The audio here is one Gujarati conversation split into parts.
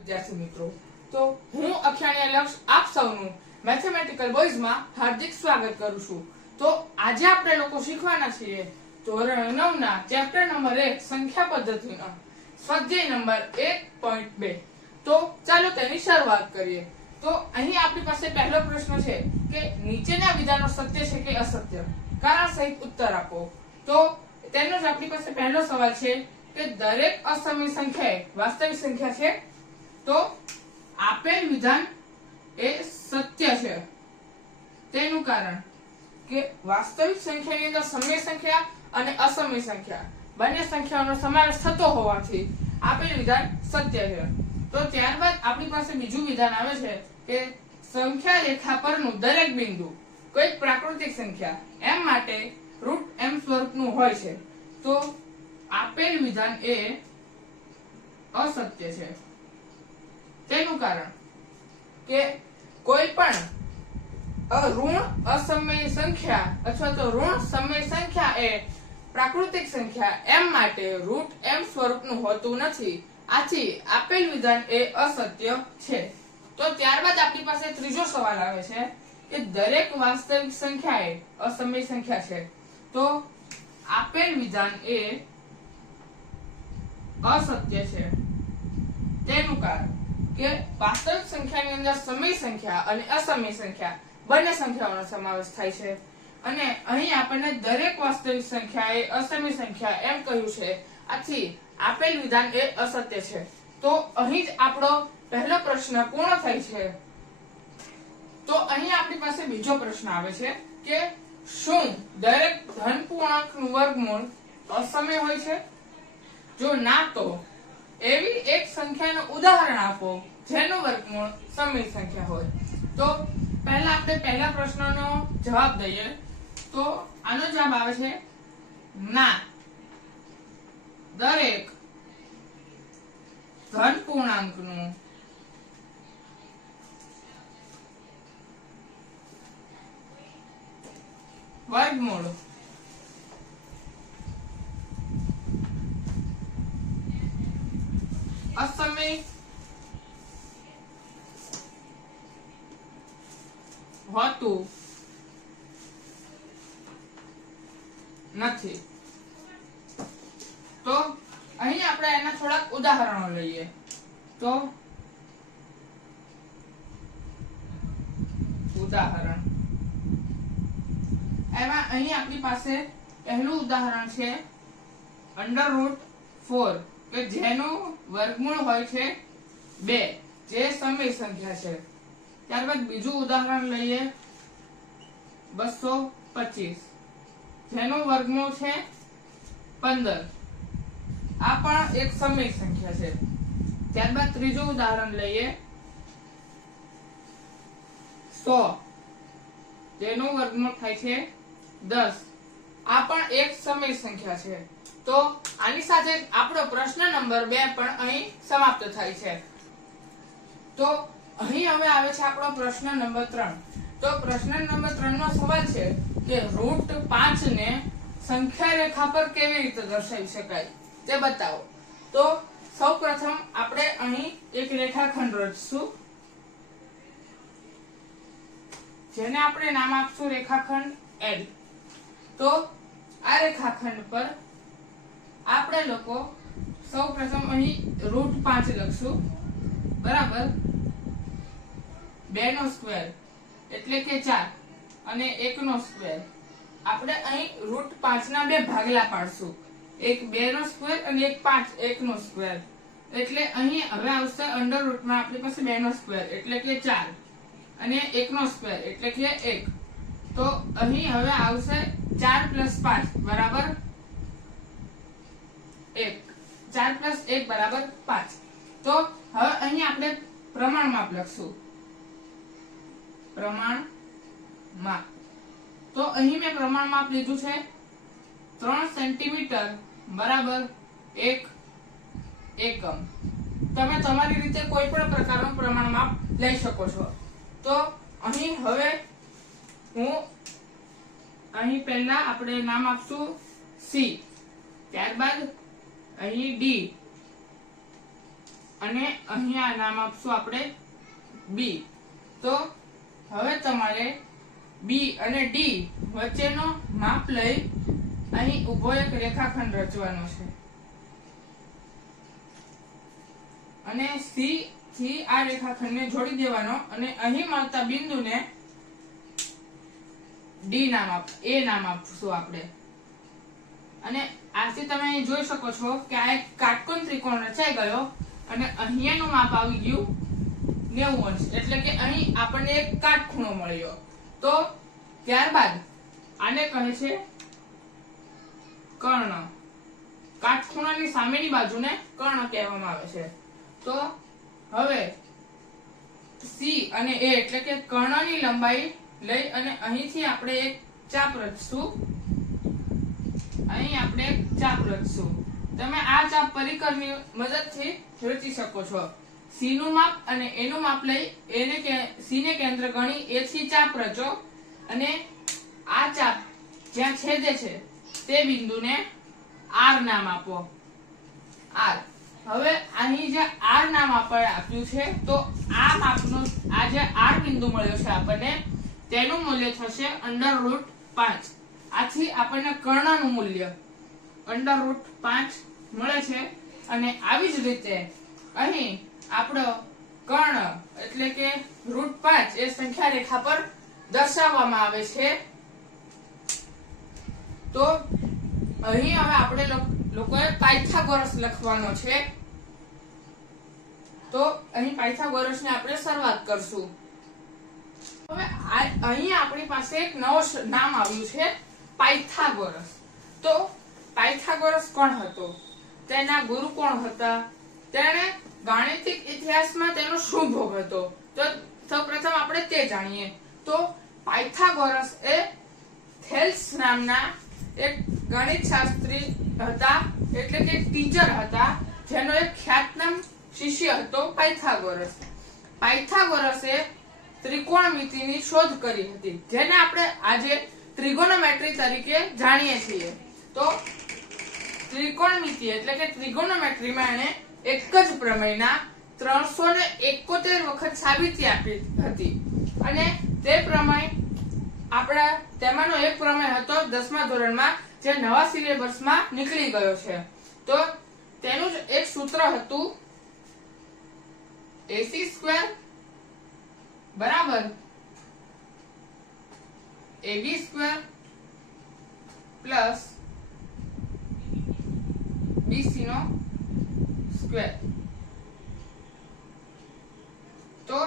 વિદ્યાર્થી મિત્રો, તો હું અખ્યાણીયા લક્ષ આપ સૌનું મેથેમેટિકલ બોયઝમાં હાર્દિક સ્વાગત કરું છું। તો આજે આપણે લોકો શીખવાના છીએ ધોરણ 9 ના ચેપ્ટર નંબર 1 સંખ્યા પદ્ધતિનો સ્વાધ્યાય નંબર 1.2। તો ચાલો તેની શરૂઆત કરીએ। તો અહીં આપણી પાસે પહેલો પ્રશ્ન છે કે નીચેના વિધાનો સત્ય છે કે અસત્ય, કારણ સહિત ઉત્તર આપો। તો તેનો જ આપણી પાસે પહેલો સવાલ છે કે દરેક અસમય સંખ્યા એ વાસ્તવિક સંખ્યા છે। તો આપેલ વિધાન એ સત્ય છે। તેનું કારણ કે વાસ્તવિક સંખ્યાની અંદર સમય સંખ્યા અને અસમય સંખ્યા બંને સંખ્યાઓનો સમાવેશ થતો હોવાથી આપેલ વિધાન સત્ય છે। તો ત્યારબાદ આપણી પાસે બીજું વિધાન આવે છે કે સંખ્યા રેખા પરનું દરેક બિંદુ કોઈ પ્રાકૃતિક સંખ્યા m માટે √m સ્વરૂપનું હોય છે। તો આપેલ વિધાન એ અસત્ય છે। તેનું કારણ કે કોઈ પણ ઋણ અસમય સંખ્યા અથવા તો ઋણ સમય સંખ્યા એ પ્રાકૃતિક સંખ્યા m માટે √m સ્વરૂપનું હોતું નથી। આથી આપેલ વિધાન એ અસત્ય છે। તો ત્યારબાદ આપણી પાસે ત્રીજો સવાલ આવે છે કે દરેક વાસ્તવિક સંખ્યા એ અસમય સંખ્યા છે। તો આપેલ વિધાન એ અસત્ય છે। તેનું કારણ કે વાસ્તવિક સંખ્યાની અંદર સમય સંખ્યા અને અસમય સંખ્યા બંને સંખ્યાઓનો સમાવેશ થાય છે અને અહીં આપણને દરેક વાસ્તવિક સંખ્યા એ અસમય સંખ્યા એમ કહ્યું છે। આથી આપેલ વિધાન એ અસત્ય છે। તો અહીં જ આપણો પહેલો પ્રશ્ન પૂર્ણ થાય છે। તો અહીં આપણી પાસે બીજો પ્રશ્ન આવે છે કે શું દરેક ધન પૂર્ણાંકનું વર્ગમૂળ અસમય હોય છે? જો ના તો એવી એક સંખ્યાનું ઉદાહરણ આપો જેનું વર્ગમૂળ સમય સંખ્યા હોય। તો પહેલા આપણે પહેલા પ્રશ્નનો જવાબ દઈએ। તો આનો જવાબ આવે છે ના, દરેક ધન પૂર્ણાંકનું વર્ગમૂળ અસમય હોતું નથી। તો અહીં આપણે એના થોડાક ઉદાહરણો લઈએ। તો ઉદાહરણ એમાં અહીં આપણી પાસે પહેલું ઉદાહરણ છે √4 કે જેનું વર્ગમૂળ હોય છે 2, જે સમય સંખ્યા છે। ત્યારબાદ બીજું ઉદાહરણ લઈએ 225 જેનું વર્ગમૂળ છે 15, આ પણ એક સમય સંખ્યા છે। ત્યારબાદ ત્રીજું ઉદાહરણ લઈએ 100 જેનું વર્ગમૂળ થાય છે 10, આ પણ એક સમય સંખ્યા છે। તો આની સાથે આપણો પ્રશ્ન નંબર 2 પણ અહીં સમાપ્ત થાય છે। તો અહીં હવે આવે છે આપણો પ્રશ્ન નંબર 3। તો પ્રશ્ન નંબર 3 નો સવાલ છે કે √5 ને સંખ્યા રેખા પર કેવી રીતે દર્શાવી શકાય તે બતાવો। તો સૌપ્રથમ આપણે અહીં એક રેખાખંડ રચશું જેને આપણે નામ આપશું રેખાખંડ L। તો આ રેખાખંડ પર આપણે લોકો સૌપ્રથમ અહીં √5 લખશું, બરાબર। 2 નો સ્ક્વેર એટલે કે 4 અને 1 નો સ્ક્વેર આપણે અહીં √5 ના બે ભાગલા પાડશું, એક 2 નો સ્ક્વેર અને એક 1 નો સ્ક્વેર એટલે અહીં હવે આવશે અંડર રૂટમાં આપણી પાસે 2 નો સ્ક્વેર એટલે કે 4 અને 1 નો સ્ક્વેર એટલે કે 1। તો અહીં હવે આવશે 4 + 5 બરાબર 1, 4 + 1 બરાબર 5। તો હવે અહીં આપણે પ્રમાણ માપ લખશું, પ્રમાણ માપ। તો અહીં મેં પ્રમાણ માપ લીધું છે 3 સેન્ટીમીટર બરાબર 1 એકમ। તમે તમારી રીતે કોઈ પણ પ્રકારનું પ્રમાણ માપ લઈ શકો છો। તો અહીં હવે હું અહીં પહેલા આપણે નામ આપશું C, ત્યારબાદ અહીં D, અને અહીંયા નામ આપશું આપણે બી. તો હવે તમારે બી અને ડી વચ્ચેનો માપ લઈ અહીં ઉભો એક રેખાખંડ રચવાનો છે અને સી થી આ રેખાખંડને જોડી દેવાનો અને અહીં મળતા બિંદુને ડી નામ આપશું આપણે. અને આથી તમે અહીં જોઈ શકો છો કે આ એક કાટકોણ ત્રિકોણ રચાઈ ગયો અને અહીંયાનું માપ આવી ગયું 90 અંશ, એટલે કે અહીં આપણને એક કાટખૂણો મળ્યો. તો ત્યારબાદ આને કહે છે કર્ણ. કાટખૂણાની સામેની બાજુને કર્ણ કહેવામાં આવે છે. તો હવે સી અને એ એટલે કે કર્ણની લંબાઈ લઈ અને અહીંથી આપણે એક ચાપ રચશું. અહીં આપણે એક ચાપ રચશું. તમે આ ચાપ પરિકરની મદદથી રચી શકો છો. સી નું માપ અને એ નું માપ લઈ સી ને કેન્દ્ર ગણી એ થી ચાપ રચો અને આ ચાપ જ્યાં છેદે છે તે બિંદુને આર નામ આપો. આર. હવે અહીં જે આર નામ આપણે આપ્યું છે તો આ માપનું આ જે આર બિંદુ મળ્યો છે આપણને તેનું મૂલ્ય થશે √5. આથી આપણને કર્ણનું મૂલ્ય √5 મળે છે. અને આવી જ રીતે અહીં આપણો કર્ણ એટલે કે √5 એ સંખ્યા રેખા પર દર્શાવવામાં આવે છે. તો અહીં હવે આપણે લોકોએ પાયથાગોરસ લખવાનો છે. તો અહીં પાયથાગોરસને આપણે શરૂઆત કરશું. હવે અહીં આપણી પાસે એક નવો નામ આવ્યું છે પાયથાગોરસ. તો પાયથાગોરસ કોણ હતો, તેના ગુરુ કોણ હતા, તેણે ગાણિતિક ઇતિહાસમાં તેનો શું ભોગ હતો, તો સૌપ્રથમ આપણે તે જાણીએ. તો પાયથાગોરસ એ થેલ્સ નામના એક ગણિત શાસ્ત્રી હતા, એટલે કે ટીચર હતા, જેનો એક ખ્યાતનામ શિષ્ય હતો પાયથાગોરસ. પાયથાગોરસે ત્રિકોણમિતિની શોધ કરી હતી, જેને આપણે આજે ત્રિગોનોમેટ્રી તરીકે જાણીએ છીએ. તો ત્રિકોણમિતિ એટલે કે ત્રિગોનોમેટ્રીમાં એણે એક જ પ્રમેયના 371 વખત સાબિતી આપી હતી. અને તે પ્રમેય આપણા તેમાંનો એક પ્રમેય હતો 10મા ધોરણમાં, જે નવા સિલેબસમાં નીકળી ગયો છે. તો તેનું જ એક સૂત્ર હતું AC² બરાબર AB² પ્લસ BC નો સ્ક્વેર. તો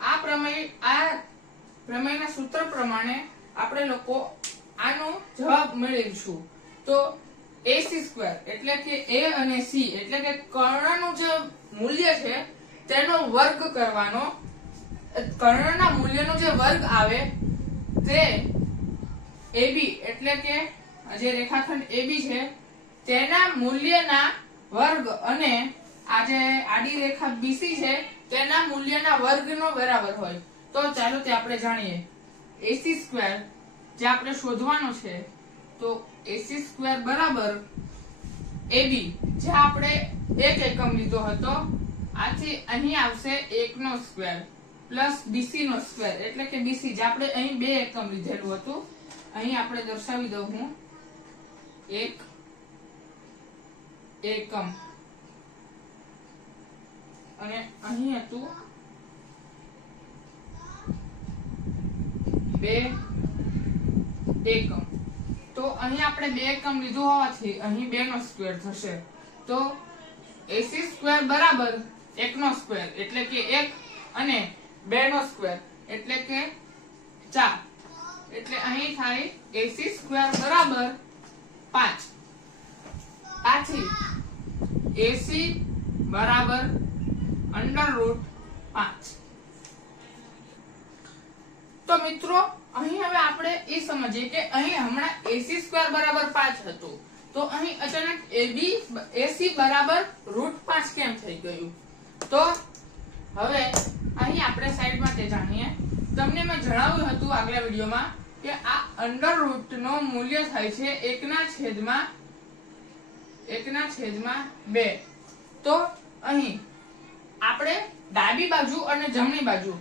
આ પ્રમેયના સૂત્ર પ્રમાણે આપણે લોકો આનો જવાબ મેળવીશું. તો AC² એટલે કે A અને C એટલે કે કર્ણનું જે મૂલ્ય છે તેનો વર્ગ કરવાનો. કર્ણના મૂલ્યનો જે વર્ગ આવે તે AB એટલે કે જે રેખાખંડ AB છે તેના મૂલ્યના વર્ગ અને આ જે આડી રેખા BC છે તેના મૂલ્યના વર્ગનો બરાબર હોય. તો ચાલો તે આપણે જાણીએ. AC² જે આપણે શોધવાનો છે તો AC² બરાબર AB જે આપણે 1 એકમ લીધો હતો, આથી અહીં આવશે 1² પ્લસ BC નો સ્ક્વેર એટલે કે BC જે આપણે અહીં 2 એકમ લીધેલું હતું, અહીં આપણે દર્શાવી દઉં હું 1 એકમ અને અહીં હતું 2 એકમ. તો અહીં આપણે 2 એકમ લીધું હોવાથી અહીં 2 નો સ્ક્વેર થશે. તો AC² બરાબર 1 નો સ્ક્વેર એટલે કે 1 અને 2 નો સ્ક્વેર એટલે કે 4. એટલે અહીં થાય AC² બરાબર 5. આથી AC બરાબર √5. તો મિત્રો અહીં હવે આપણે એ સમજીએ કે અહીં હમણાં AC² બરાબર 5 હતું, તો અહીં અચાનક AC બરાબર √5 કેમ થઈ ગયું? તો હવે અહીં આપણે સાઈડમાં તે જાણીએ. તમને મેં જણાવ્યું હતું આગલા વિડીયોમાં કે આ અંડર નો મૂલ્ય થાય છે 1/2. તો અહીં આપણે ડાબી બાજુ અને જમણી બાજુ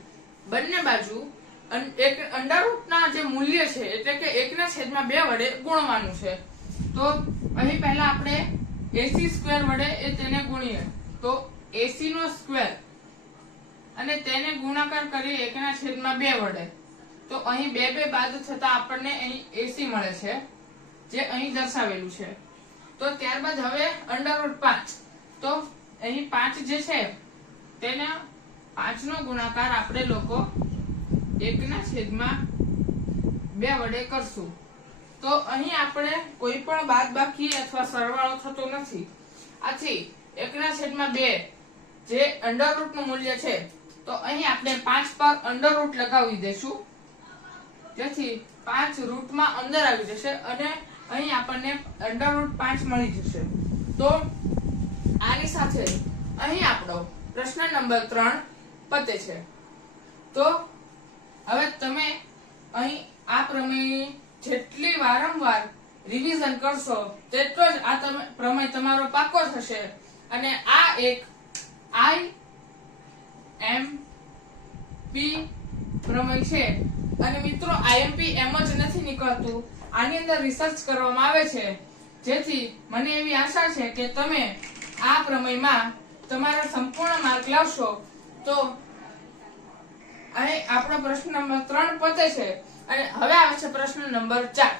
બંને બાજુ એક અંડરરૂટના જે મૂલ્ય છે એટલે કે 1/2 વડે ગુણવાનું છે. તો અહીં પહેલા આપણે AC સ્ક્વેર વડે તેને ગુણીએ તો AC નો સ્ક્વેર અને તેને ગુણાકાર કરીએ 1/2 વડે તો અહીં 2 બાદ થતા આપણને અહીં AC મળે છે જે અહીં દર્શાવેલું છે. તો ત્યારબાદ હવે √5 તો અહીં 5 જે છે તેને 5 નો ગુણાકાર આપણે લોકો 1/2 વડે કરશું. તો અહીં આપણે કોઈ પણ બાદબાકી અથવા સરવાળો થતો નથી. આથી 1/2 જે અંડરરૂટ નું મૂલ્ય છે તો અહીં આપણે 5 પર અંડરરૂટ લગાવી દેશું જેથી 5 રૂટમાં અંદર આવી જશે અને અહીં આપણને √5 મળી જશે. તો આની સાથે અહીં આપણો પ્રશ્ન નંબર 3 પતે છે. તો હવે તમે અહીં આ પ્રમેય જેટલી વારંવાર રિવિઝન કરશો તેટલો જ આ પ્રમેય તમારો પાકો થશે અને આ એક IMP પ્રમેય છે. અને મિત્રો IMP એમ જ નથી નીકળતું, આની અંદર રિસર્ચ કરવામાં આવે છે જેથી મને એવી આશા છે કે તમે આ પ્રમેયમાં તમારા સંપૂર્ણ માર્ક લાવશો. તો અહીં આપણો પ્રશ્ન નંબર 3 પતે છે અને હવે આવે છે પ્રશ્ન નંબર 4.